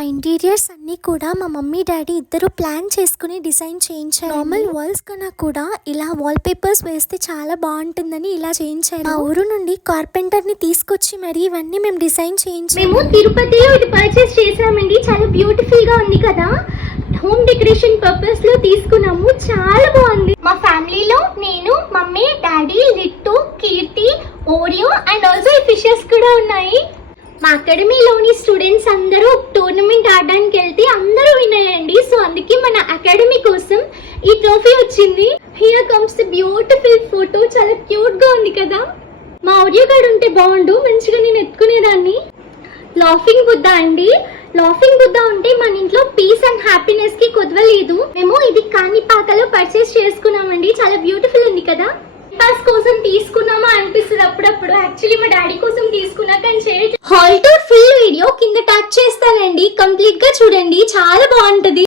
మా ఇంటీరియర్స్ అన్నీ కూడా మా మమ్మీ డాడీ ఇద్దరు ప్లాన్ చేసుకుని డిజైన్ చేయించారు. నార్మల్ వాల్స్ కన్నా కూడా ఇలా వాల్ పేపర్స్ వేస్తే చాలా బాగుంటుందని ఇలా చేయించారు. మా ఊరు నుండి కార్పెంటర్ ని తీసుకొచ్చి మరి ఇవన్నీ మేము డిజైన్ చేయించాము. మేము తిరుపతిలో ఇది పర్చేస్ చేసామండి. చాలా బ్యూటిఫుల్ గా ఉంది కదా. హోమ్ డెకరేషన్ పర్పస్ లో తీసుకున్నాము. చాలా బాగుంది. మా ఫ్యామిలీలో నేను, mummy, daddy, Littu, Keerthi, Oreo and also fishes కూడా ఉన్నాయి. మా అకాడమీలోని స్టూడెంట్స్ అందరూ టోర్నమెంట్ ఆడడానికి వెళ్తే అందరూ విన్ అయ్యండి. సో అందుకే మన అకాడమీ కోసం ఈ ట్రోఫీ వచ్చింది. Here comes the beautiful photo. చాలా క్యూట్ గా ఉంది కదా. మా ఆడియో కార్డ్ ఉంటే బాగుండు, మంచిగా నేను ఎత్తుకునేదాన్ని. లాఫింగ్ బుద్ధ అండి. లాఫింగ్ బుద్ధ ఉంటే మన ఇంట్లో పీస్ అండ్ హ్యాపీనెస్ కి కొదవలేదు. మేము ఇది కాణిపాకలో పర్చేస్ చేసుకున్నామండి. చాలా బ్యూటిఫుల్ ఉంది కదా. పాస్ కోసం తీసుకున్నామా అనిపిస్తుంది అప్పుడప్పుడు. యాక్చువల్లీ మా డాడీ కోసం తీసుకున్నా కానీ చేయట్లేదు. హాల్ టూర్ ఫుల్ వీడియో కింద టచ్ చేస్తానండి. కంప్లీట్ గా చూడండి, చాలా బాగుంటది.